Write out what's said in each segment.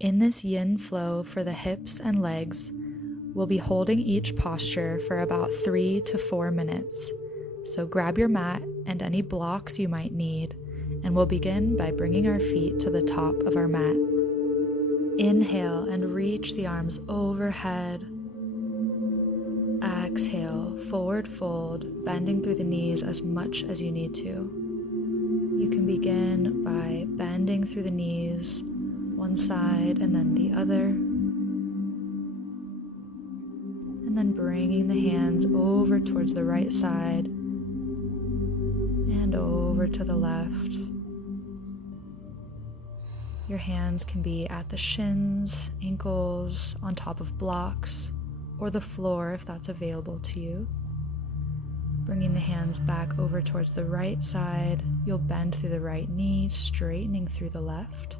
In this yin flow for the hips and legs, we'll be holding each posture for about 3 to 4 minutes. So grab your mat and any blocks you might need, and we'll begin by bringing our feet to the top of our mat. Inhale and reach the arms overhead. Exhale, forward fold, bending through the knees as much as you need to. You can begin by bending through the knees, one side and then the other. And then bringing the hands over towards the right side and over to the left. Your hands can be at the shins, ankles, on top of blocks, or the floor if that's available to you. Bringing the hands back over towards the right side, you'll bend through the right knee, straightening through the left.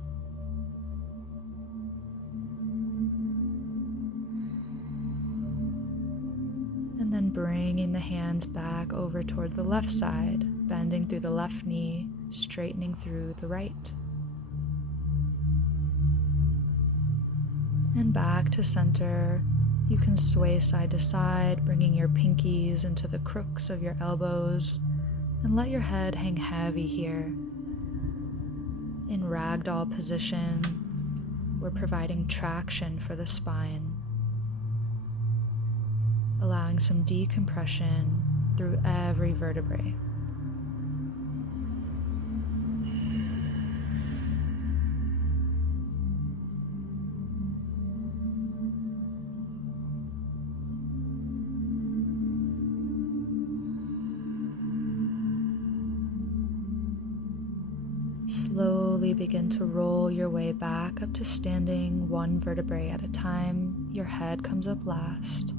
And then bringing the hands back over towards the left side, bending through the left knee, straightening through the right. And back to center. You can sway side to side, bringing your pinkies into the crooks of your elbows, and let your head hang heavy here. In ragdoll position, we're providing traction for the spine, allowing some decompression through every vertebrae. Slowly begin to roll your way back up to standing, one vertebrae at a time. Your head comes up last.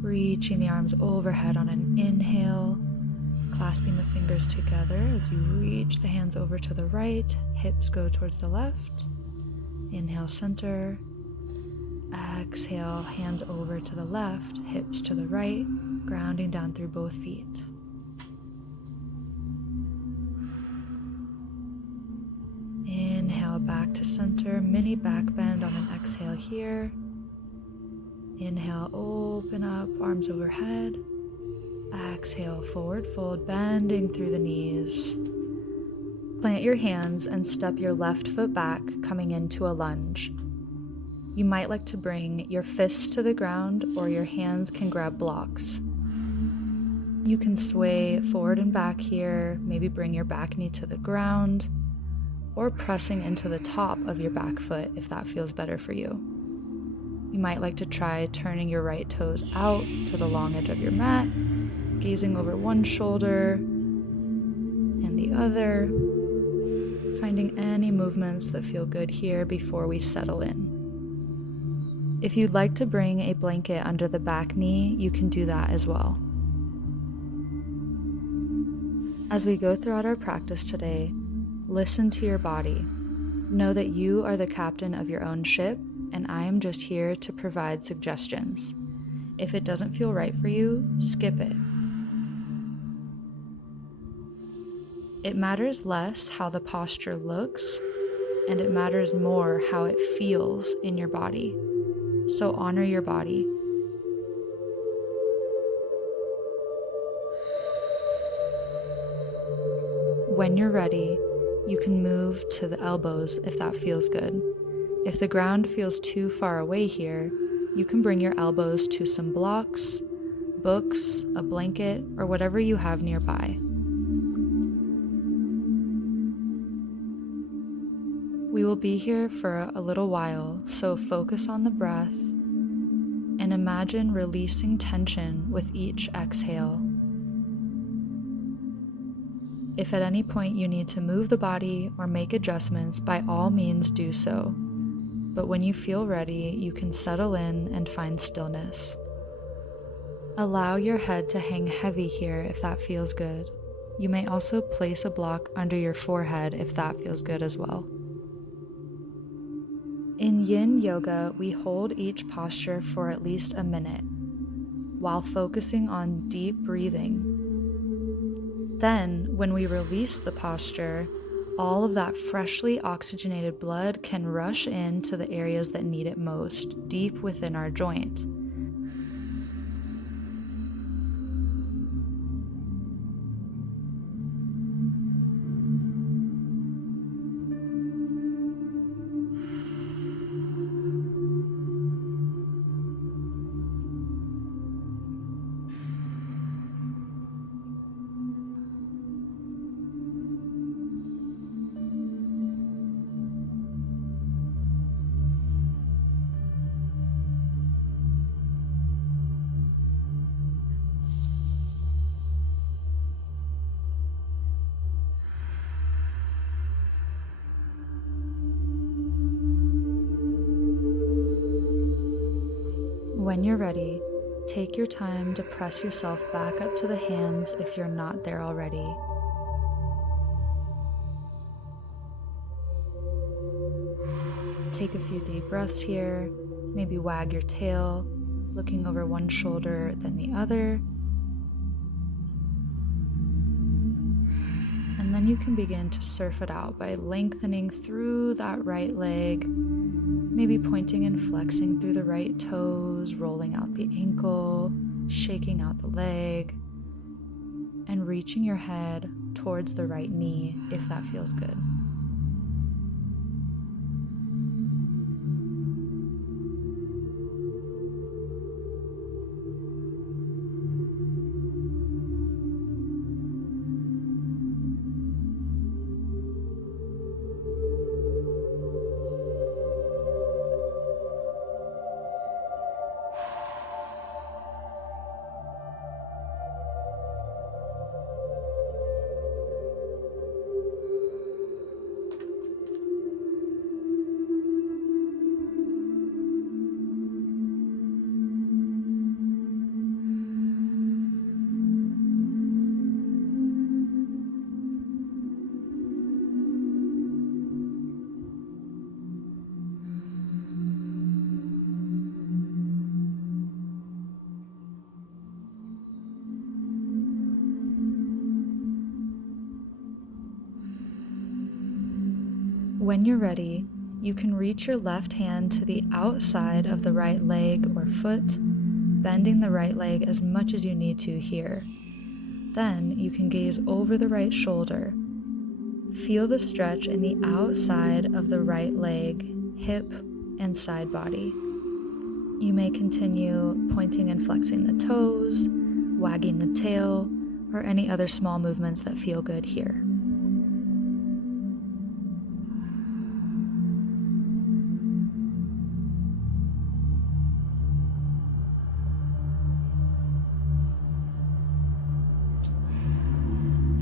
Reaching the arms overhead on an inhale, clasping the fingers together as you reach the hands over to the right, hips go towards the left. Inhale, center. Exhale, hands over to the left, hips to the right, grounding down through both feet. Inhale, back to center, mini back bend on an exhale here. Inhale, open up, arms overhead. Exhale, forward fold, bending through the knees. Plant your hands and step your left foot back, coming into a lunge. You might like to bring your fists to the ground, or your hands can grab blocks. You can sway forward and back here, maybe bring your back knee to the ground, or pressing into the top of your back foot if that feels better for you. You might like to try turning your right toes out to the long edge of your mat, gazing over one shoulder and the other, finding any movements that feel good here before we settle in. If you'd like to bring a blanket under the back knee, you can do that as well. As we go throughout our practice today, listen to your body. Know that you are the captain of your own ship, and I am just here to provide suggestions. If it doesn't feel right for you, skip it. It matters less how the posture looks, and it matters more how it feels in your body. So honor your body. When you're ready, you can move to the elbows if that feels good. If the ground feels too far away here, you can bring your elbows to some blocks, books, a blanket, or whatever you have nearby. We will be here for a little while, so focus on the breath and imagine releasing tension with each exhale. If at any point you need to move the body or make adjustments, by all means do so. But when you feel ready, you can settle in and find stillness. Allow your head to hang heavy here if that feels good. You may also place a block under your forehead if that feels good as well. In Yin Yoga, we hold each posture for at least a minute, while focusing on deep breathing. Then, when we release the posture, all of that freshly oxygenated blood can rush into the areas that need it most, deep within our joint. When you're ready, take your time to press yourself back up to the hands if you're not there already. Take a few deep breaths here, maybe wag your tail, looking over one shoulder then the other. And then you can begin to surf it out by lengthening through that right leg, maybe pointing and flexing through the right toes, rolling out the ankle, shaking out the leg, and reaching your head towards the right knee if that feels good. When you're ready, you can reach your left hand to the outside of the right leg or foot, bending the right leg as much as you need to here. Then you can gaze over the right shoulder. Feel the stretch in the outside of the right leg, hip, and side body. You may continue pointing and flexing the toes, wagging the tail, or any other small movements that feel good here.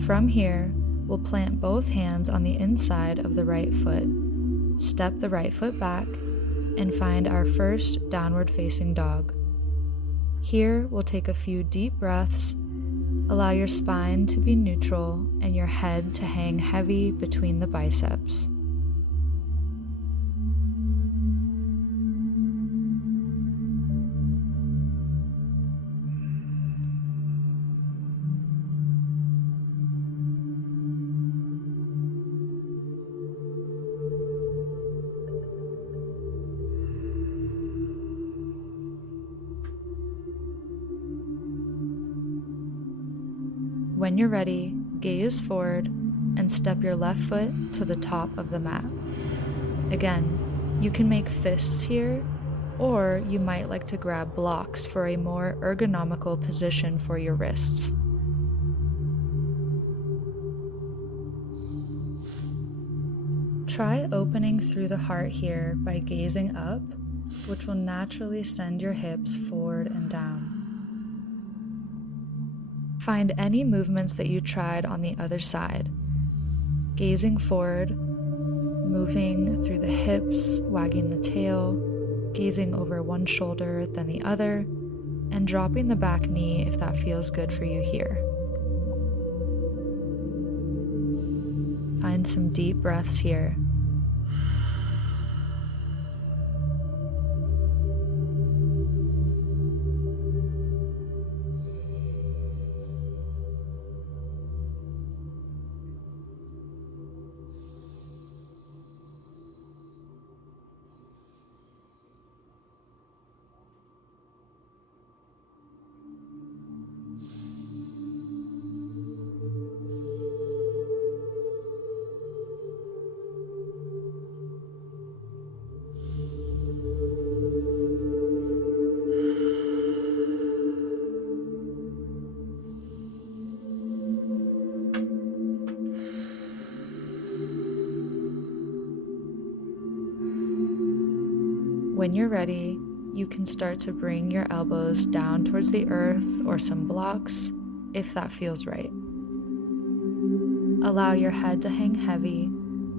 From here, we'll plant both hands on the inside of the right foot, step the right foot back, and find our first downward facing dog. Here, we'll take a few deep breaths, allow your spine to be neutral and your head to hang heavy between the biceps. When you're ready, gaze forward and step your left foot to the top of the mat. Again, you can make fists here, or you might like to grab blocks for a more ergonomical position for your wrists. Try opening through the heart here by gazing up, which will naturally send your hips forward and down. Find any movements that you tried on the other side. Gazing forward, moving through the hips, wagging the tail, gazing over one shoulder then the other, and dropping the back knee if that feels good for you here. Find some deep breaths here. When you're ready, you can start to bring your elbows down towards the earth or some blocks, if that feels right. Allow your head to hang heavy,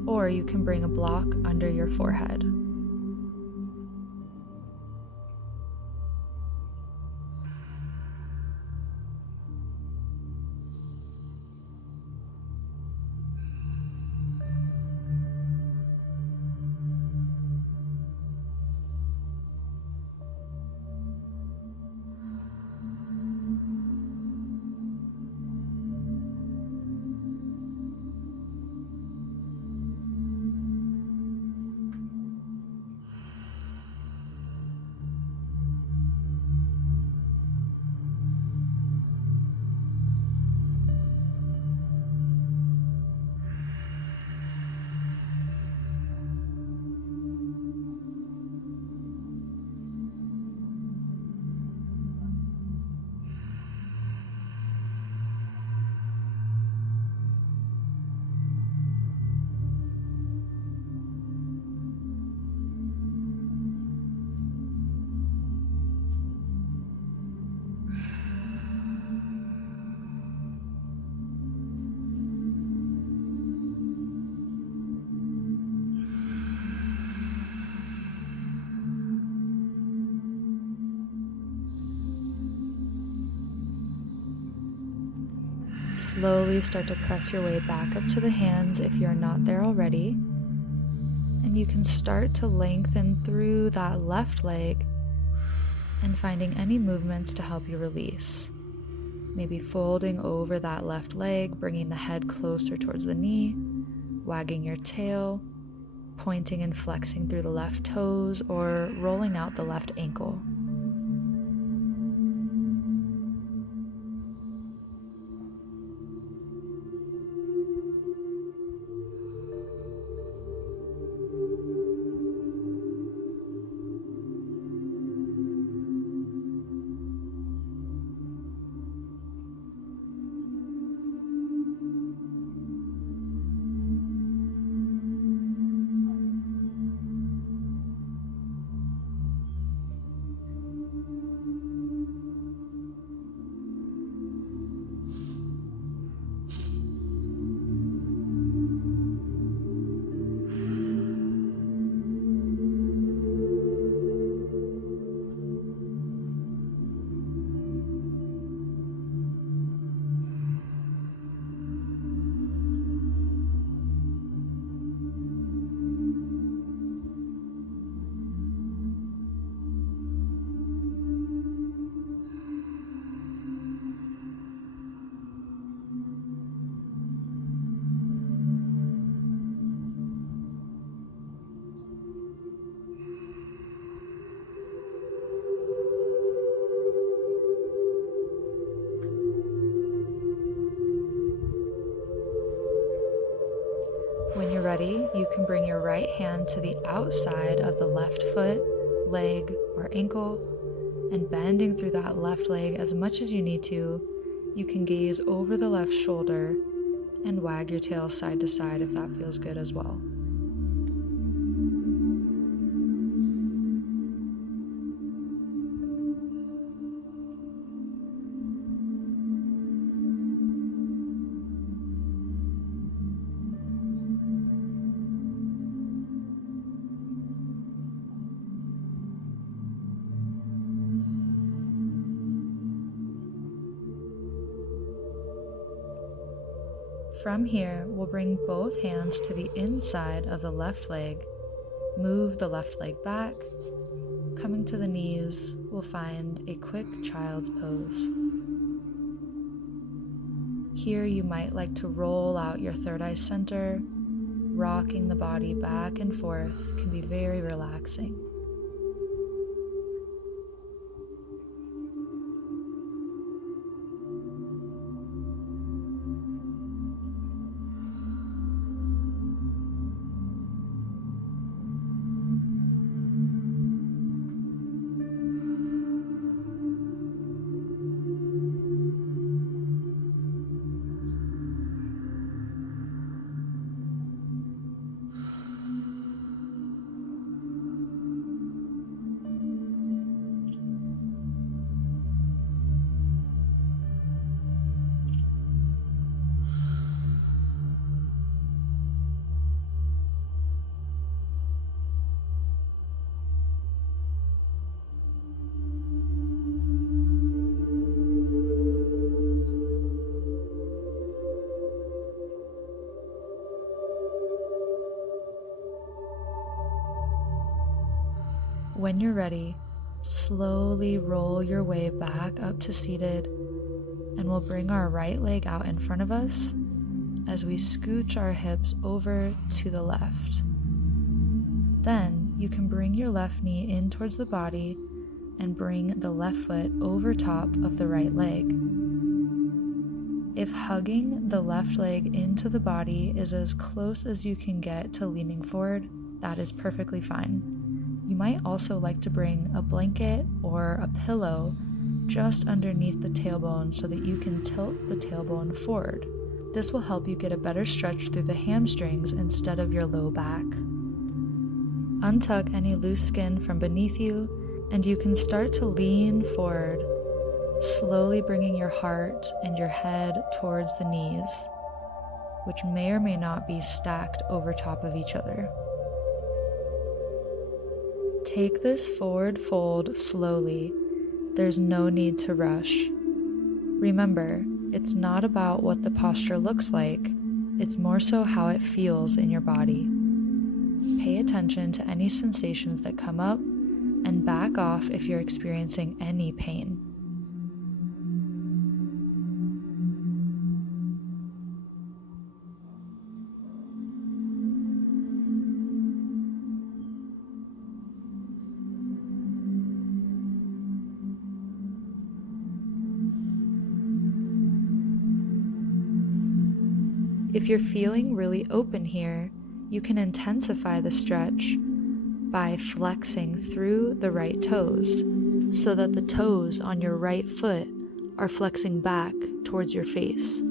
or you can bring a block under your forehead. Slowly start to press your way back up to the hands if you're not there already. And you can start to lengthen through that left leg and finding any movements to help you release. Maybe folding over that left leg, bringing the head closer towards the knee, wagging your tail, pointing and flexing through the left toes, or rolling out the left ankle. When you're ready, you can bring your right hand to the outside of the left foot, leg, or ankle, and bending through that left leg as much as you need to, you can gaze over the left shoulder and wag your tail side to side if that feels good as well. From here, we'll bring both hands to the inside of the left leg, move the left leg back. Coming to the knees, we'll find a quick child's pose. Here you might like to roll out your third eye center. Rocking the body back and forth can be very relaxing. When you're ready, slowly roll your way back up to seated, and we'll bring our right leg out in front of us as we scooch our hips over to the left. Then you can bring your left knee in towards the body and bring the left foot over top of the right leg. If hugging the left leg into the body is as close as you can get to leaning forward, that is perfectly fine. You might also like to bring a blanket or a pillow just underneath the tailbone so that you can tilt the tailbone forward. This will help you get a better stretch through the hamstrings instead of your low back. Untuck any loose skin from beneath you, and you can start to lean forward, slowly bringing your heart and your head towards the knees, which may or may not be stacked over top of each other. Take this forward fold slowly. There's no need to rush. Remember, it's not about what the posture looks like, it's more so how it feels in your body. Pay attention to any sensations that come up and back off if you're experiencing any pain. If you're feeling really open here, you can intensify the stretch by flexing through the right toes so that the toes on your right foot are flexing back towards your face.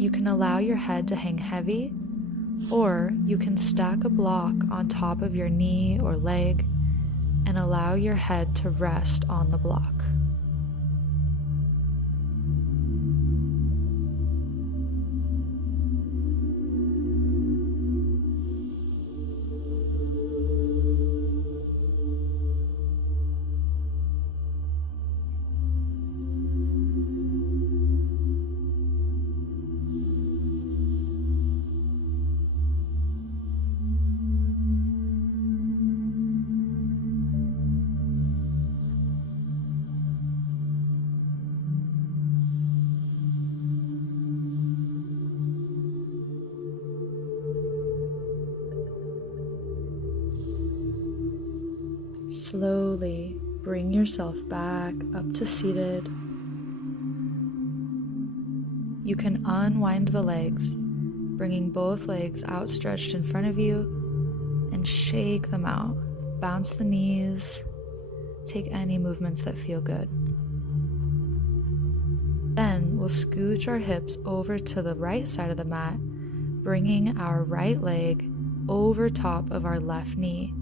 You can allow your head to hang heavy, or you can stack a block on top of your knee or leg and allow your head to rest on the block. Slowly bring yourself back up to seated. You can unwind the legs, bringing both legs outstretched in front of you, and shake them out. Bounce the knees. Take any movements that feel good. Then we'll scooch our hips over to the right side of the mat, bringing our right leg over top of our left knee.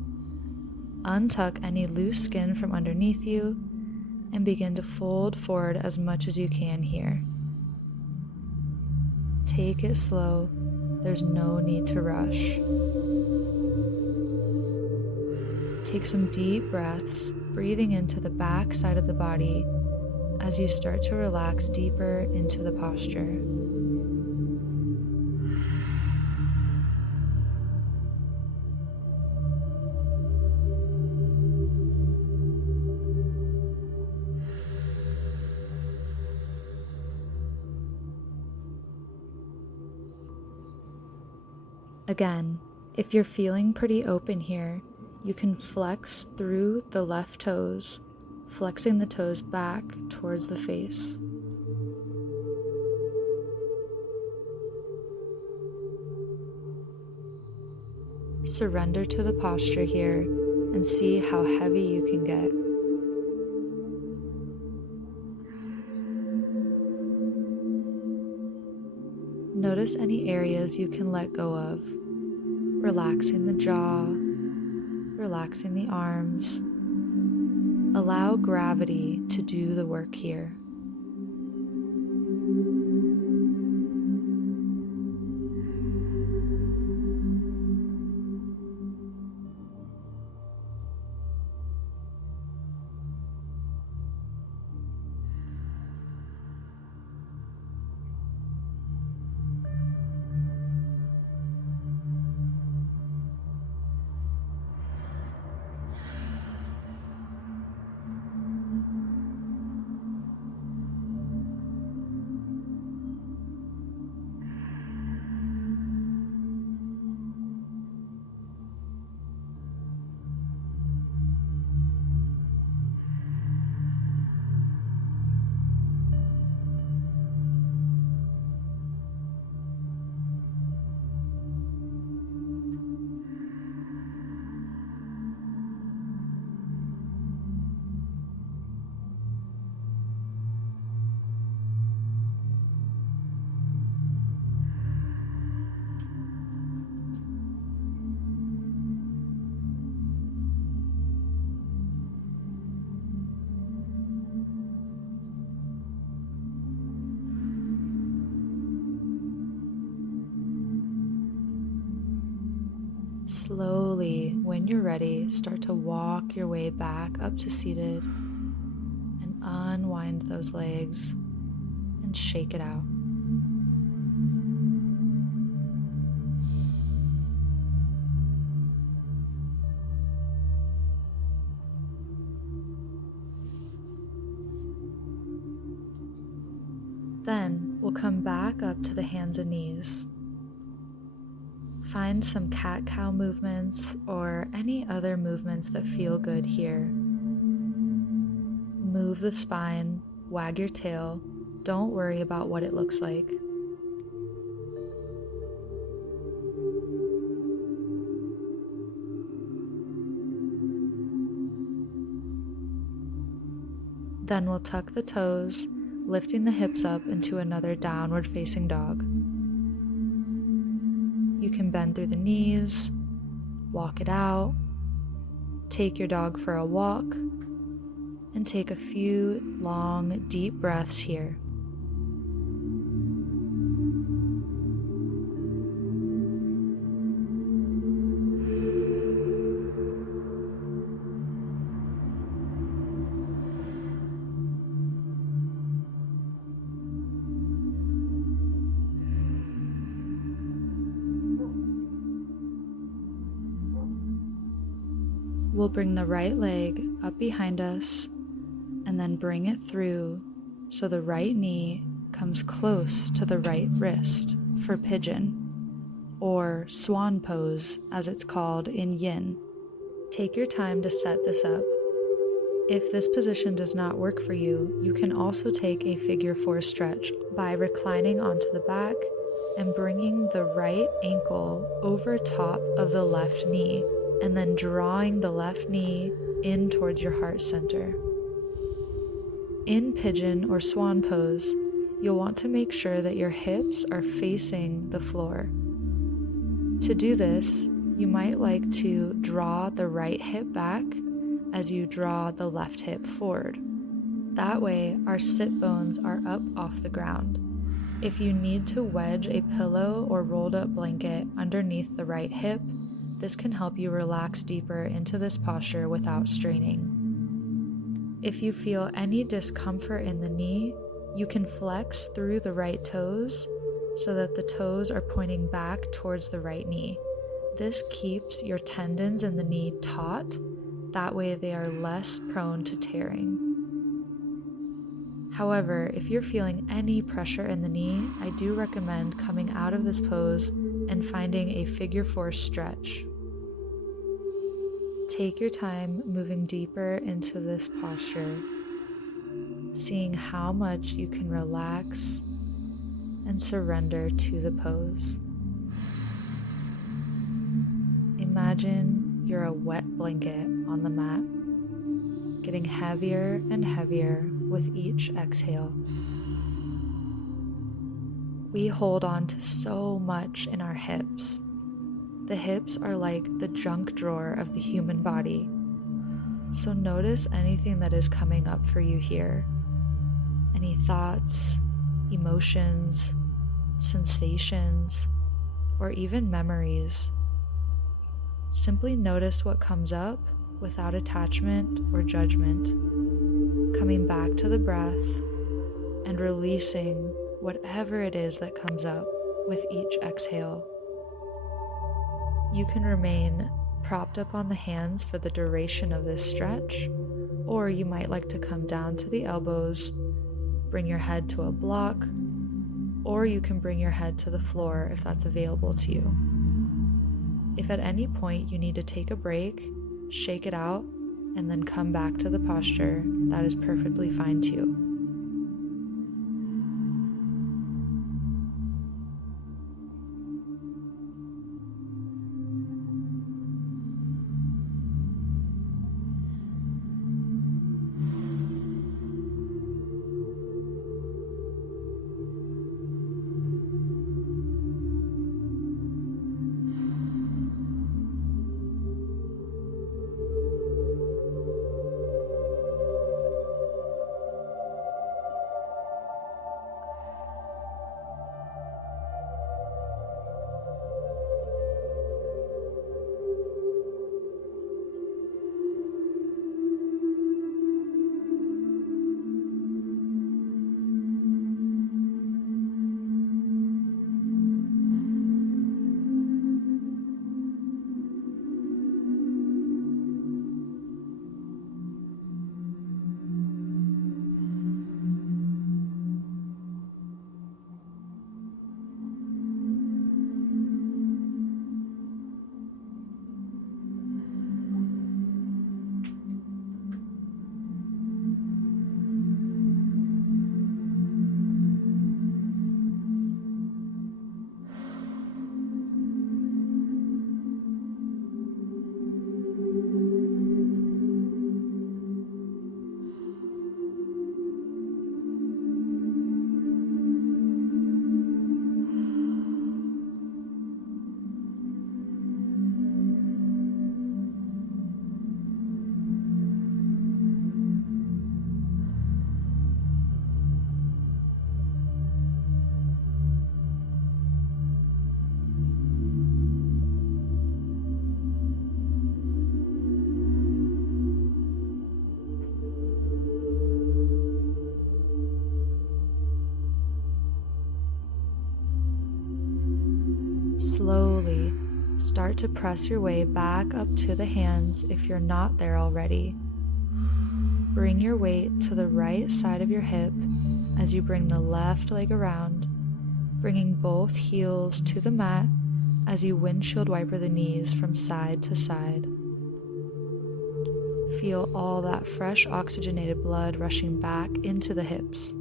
Untuck any loose skin from underneath you and begin to fold forward as much as you can here. Take it slow. There's no need to rush. Take some deep breaths, breathing into the back side of the body as you start to relax deeper into the posture. Again, if you're feeling pretty open here, you can flex through the left toes, flexing the toes back towards the face. Surrender to the posture here and see how heavy you can get. Notice any areas you can let go of, relaxing the jaw, relaxing the arms. Allow gravity to do the work here. Slowly, when you're ready, start to walk your way back up to seated and unwind those legs and shake it out. Then we'll come back up to the hands and knees. Find some cat-cow movements or any other movements that feel good here. Move the spine, wag your tail. Don't worry about what it looks like. Then we'll tuck the toes, lifting the hips up into another downward facing dog. You can bend through the knees, walk it out, take your dog for a walk, and take a few long, deep breaths here. We'll bring the right leg up behind us and then bring it through so the right knee comes close to the right wrist for pigeon, or swan pose as it's called in yin. Take your time to set this up. If this position does not work for you, you can also take a figure 4 stretch by reclining onto the back and bringing the right ankle over top of the left knee, and then drawing the left knee in towards your heart center. In pigeon or swan pose, you'll want to make sure that your hips are facing the floor. To do this, you might like to draw the right hip back as you draw the left hip forward. That way, our sit bones are up off the ground. If you need to wedge a pillow or rolled up blanket underneath the right hip, this can help you relax deeper into this posture without straining. If you feel any discomfort in the knee, you can flex through the right toes so that the toes are pointing back towards the right knee. This keeps your tendons in the knee taut, that way they are less prone to tearing. However, if you're feeling any pressure in the knee, I do recommend coming out of this pose and finding a figure 4 stretch. Take your time moving deeper into this posture, seeing how much you can relax and surrender to the pose. Imagine you're a wet blanket on the mat, getting heavier and heavier with each exhale. We hold on to so much in our hips. The hips are like the junk drawer of the human body. So notice anything that is coming up for you here. Any thoughts, emotions, sensations, or even memories. Simply notice what comes up without attachment or judgment, coming back to the breath and releasing whatever it is that comes up with each exhale. You can remain propped up on the hands for the duration of this stretch, or you might like to come down to the elbows, bring your head to a block, or you can bring your head to the floor if that's available to you. If at any point you need to take a break, shake it out, and then come back to the posture, that is perfectly fine too. Slowly start to press your way back up to the hands if you're not there already. Bring your weight to the right side of your hip as you bring the left leg around, bringing both heels to the mat as you windshield wiper the knees from side to side. Feel all that fresh oxygenated blood rushing back into the hips.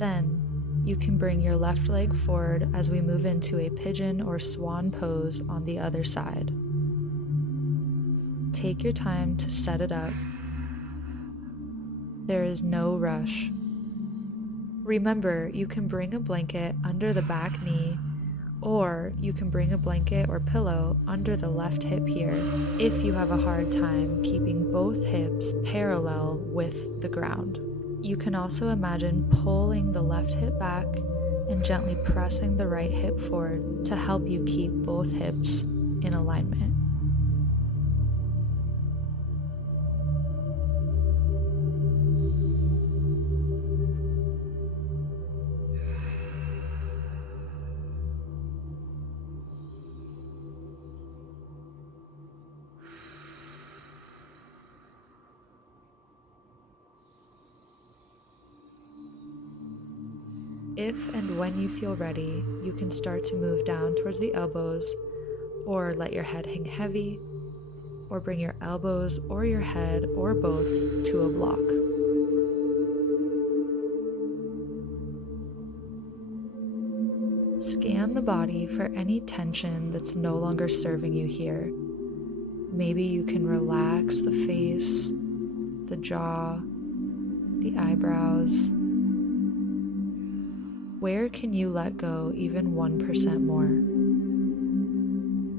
Then, you can bring your left leg forward as we move into a pigeon or swan pose on the other side. Take your time to set it up. There is no rush. Remember, you can bring a blanket under the back knee, or you can bring a blanket or pillow under the left hip here if you have a hard time keeping both hips parallel with the ground. You can also imagine pulling the left hip back and gently pressing the right hip forward to help you keep both hips in alignment. If and when you feel ready, you can start to move down towards the elbows, or let your head hang heavy, or bring your elbows or your head or both to a block. Scan the body for any tension that's no longer serving you here. Maybe you can relax the face, the jaw, the eyebrows. Where can you let go even 1% more?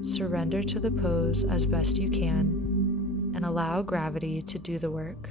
Surrender to the pose as best you can and allow gravity to do the work.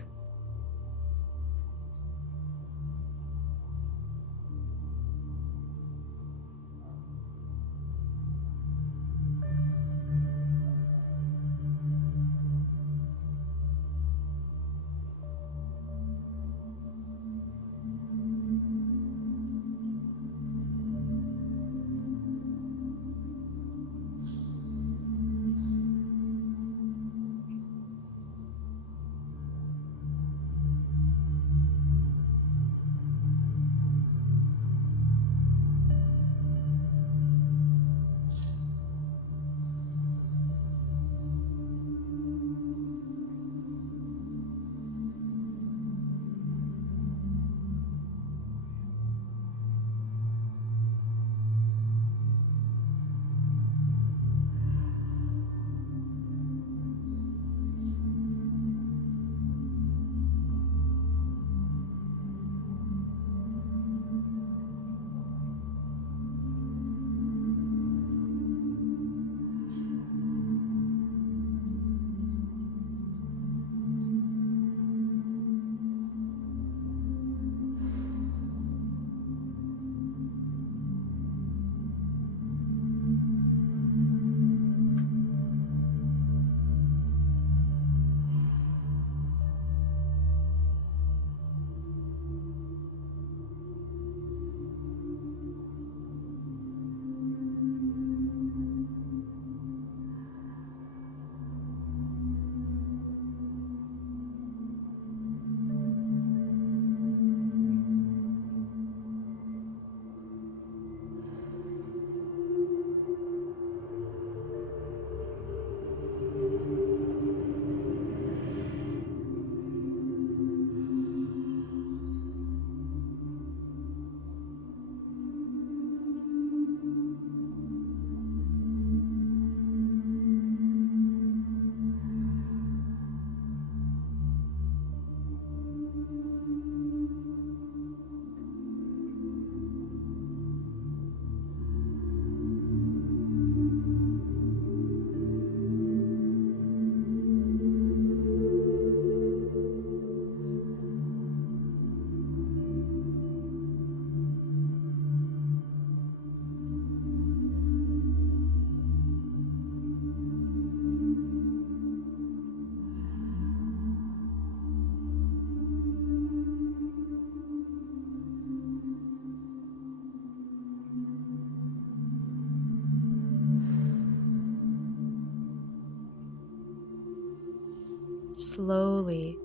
Slowly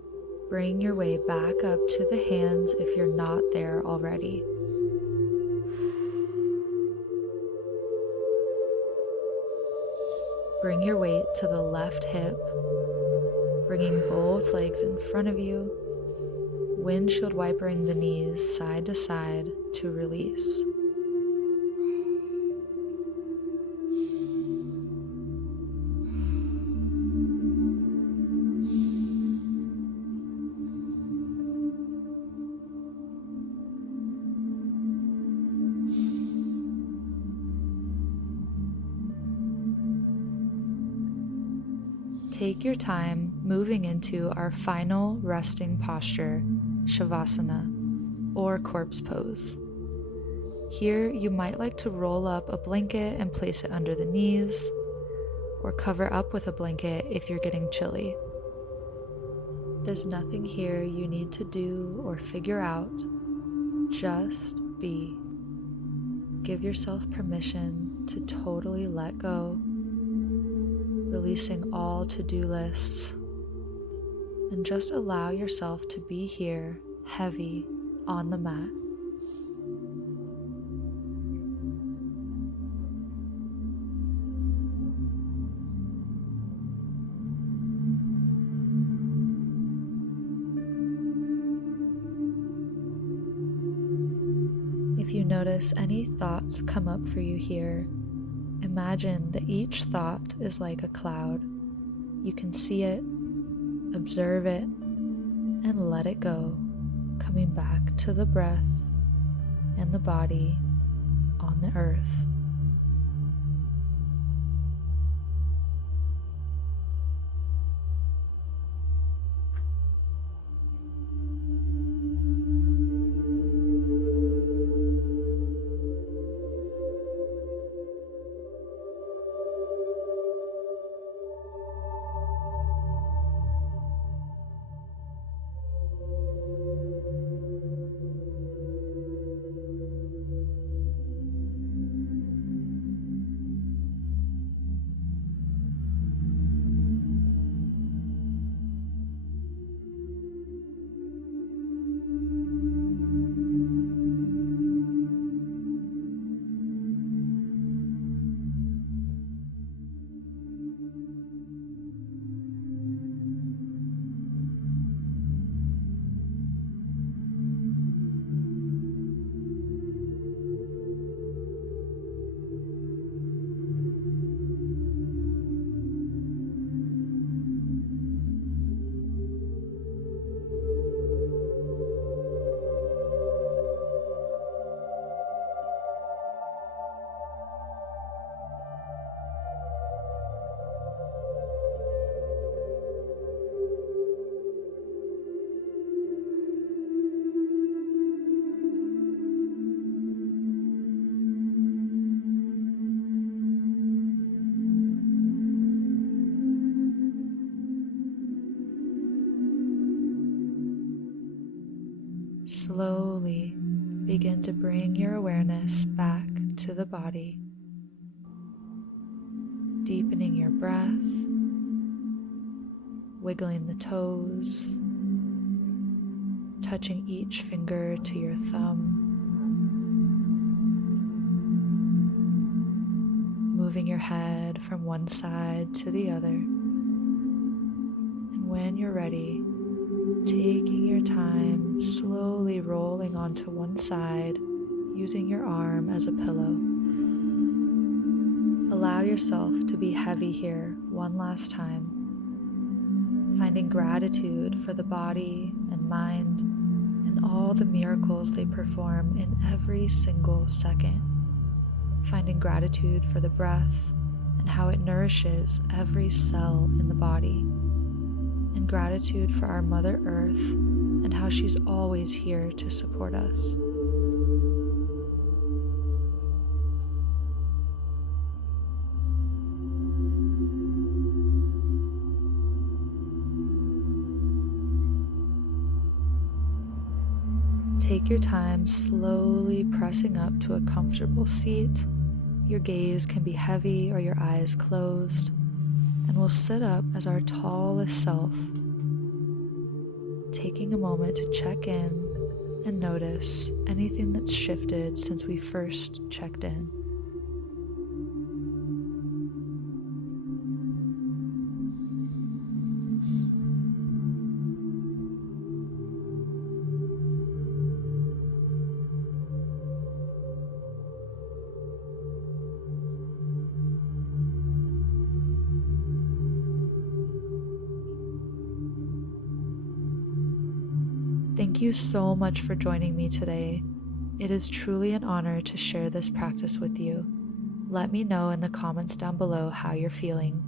bring your way back up to the hands if you're not there already. Bring your weight to the left hip, bringing both legs in front of you, windshield wipering the knees side to side to release. Take your time moving into our final resting posture, Shavasana, or corpse pose. Here, you might like to roll up a blanket and place it under the knees, or cover up with a blanket if you're getting chilly. There's nothing here you need to do or figure out, just be. Give yourself permission to totally let go, releasing all to-do lists, and just allow yourself to be here, heavy, on the mat. If you notice any thoughts come up for you here, imagine that each thought is like a cloud. You can see it, observe it, and let it go, coming back to the breath and the body on the earth. Slowly begin to bring your awareness back to the body, deepening your breath, wiggling the toes, touching each finger to your thumb, moving your head from one side to the other, and when you're ready, taking your time, slowly rolling onto one side, using your arm as a pillow. Allow yourself to be heavy here one last time, finding gratitude for the body and mind and all the miracles they perform in every single second, finding gratitude for the breath and how it nourishes every cell in the body, and gratitude for our Mother Earth and how she's always here to support us. Take your time slowly pressing up to a comfortable seat. Your gaze can be heavy or your eyes closed, and we'll sit up as our tallest self, taking a moment to check in and notice anything that's shifted since we first checked in. Thank you so much for joining me today. It is truly an honor to share this practice with you. Let me know in the comments down below how you're feeling.